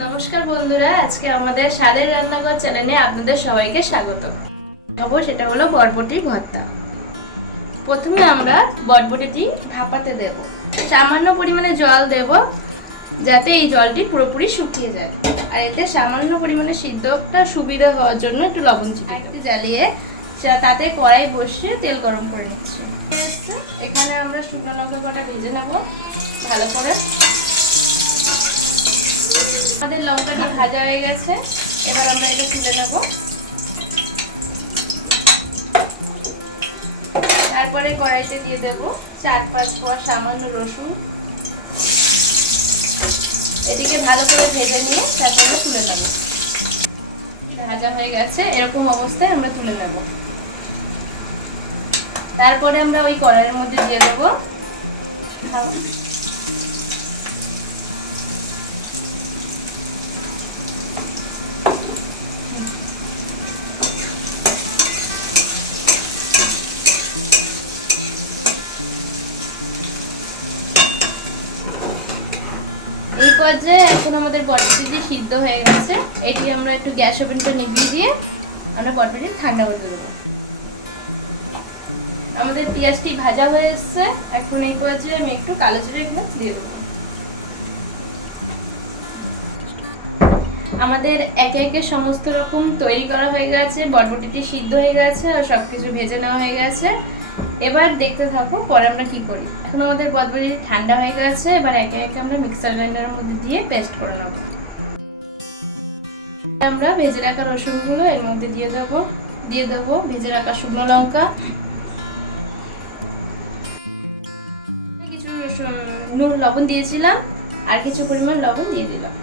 নমস্কার বন্ধুরা, আজকে আমাদের স্বাদের রান্নাঘর চ্যানেলে আপনাদের সবাইকে স্বাগত। সেটা হলো বরবটি ভর্তা। প্রথমে আমরা বরবটিটি ভাপাতে দেব। সামান্য পরিমাণে জল দেব যাতে এই জলটি পুরোপুরি শুকিয়ে যায়। আর এতে সামান্য পরিমাণে সিদ্ধটা সুবিধা হওয়ার জন্য একটু লবণ একটু জ্বালিয়ে তাতে কড়াই বসিয়ে তেল গরম করে নিচ্ছি। এখানে আমরা শুকনো লঙ্কা কটা ভেজে নেব ভালো করে। আমাদের লঙ্কাটা ভাজা হয়ে গেছে, এবার আমরা এটা তুলে নেব। তারপরে কড়াইতে দিয়ে দেব 4-5 কোয়া সামান্য রসুন। এদিকে ভালো করে ভেজে নিয়ে তারপরে তুলে নেব। ভাজা হয়ে গেছে, এরকম অবস্থায় আমরা তুলে নেব। তারপরে আমরা ওই কড়াইয়ের মধ্যে দিয়ে দেব এই পর্যায়ে এখন আমাদের বরবটি সিদ্ধ হয়ে গেছে। এটি আমরা একটু গ্যাস ওভেনটা নিভিয়ে দিয়ে আমরা বরবটি ঠান্ডা করতে দেবো। আমাদের পেঁয়াজটি ভাজা হয়ে এসছে, এখন এই পর্যায়ে আমি একটু কালো জিরে এখানে দিয়ে দেবো। আমাদের একে একে সমস্ত রকম তৈরি করা হয়ে গেছে, বরবটিটি সিদ্ধ হয়ে গেছে আর সবকিছু ভেজে নেওয়া হয়ে গেছে। এবার দেখতে থাকো পরে আমরা কি করি। এখন আমাদের বরবটি ঠান্ডা হয়ে গেছে, এবার একে একে আমরা মিক্সার গ্রাইন্ডারের মধ্যে দিয়ে পেস্ট করে নেব। আমরা ভেজে রাখা রসুনগুলো এর মধ্যে দিয়ে দেবো ভেজে রাখা শুকনো লঙ্কা, কিছু লবণ দিয়েছিলাম আর কিছু পরিমাণ লবণ দিয়ে দিলাম।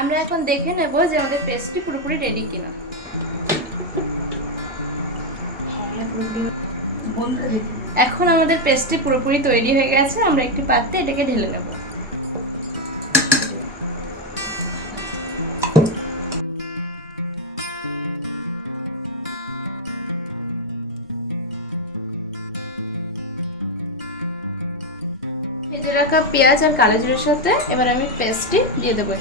আমরা এখন দেখে নেব যে আমাদের পেস্টটি পুরোপুরি রেডি কিনা। এখন আমাদের পেস্টটি পুরোপুরি তৈরি হয়ে গেছে, আমরা একটি পাত্রে এটাকে ঢেলে নেব। ভেজে রাখা পেঁয়াজ আর কালো জিরের সাথে এবার আমি পেস্টটি দিয়ে দেবো।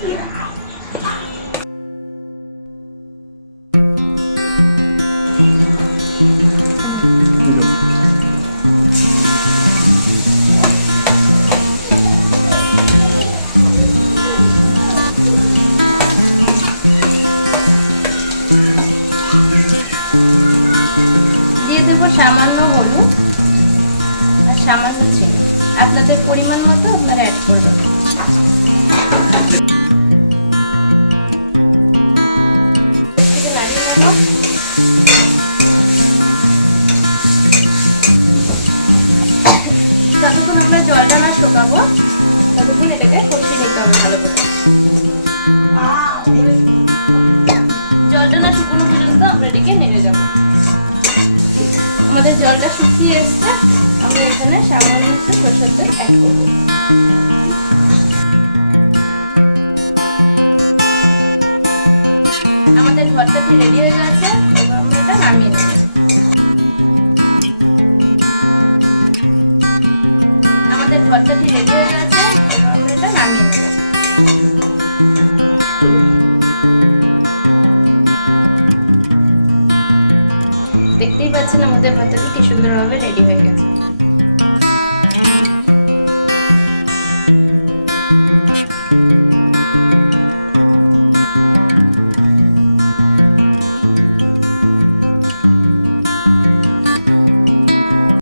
দিয়ে দেবো সামান্য হলুদ আর সামান্য চিনি, আপনাদের পরিমাণ মতো আপনারা অ্যাড করবেন। নাড়িয়ে নেব। যতক্ষণ আমরা জলটা না শুকাবো ততক্ষণ এটাকে কষিয়ে নিতে হবে ভালো করে। জলটা না শুকানো পর্যন্ত আমরা এটাকে নেড়ে যাব। আমাদের জলটা শুকিয়ে এসছে, আমরা এখানে সামান্য একটু সরষের তেল অ্যাড করব। আমাদের ভর্তাটি রেডি হয়ে গেছে, এবার আমরা এটা নামিয়ে নেব। আমাদের ভর্তাটি রেডি হয়ে গেছে, এবার আমরা এটা নামিয়ে নেব। দেখতেই পাচ্ছেন আমাদের ভর্তাটি কি সুন্দরভাবে রেডি হয়ে গেছে।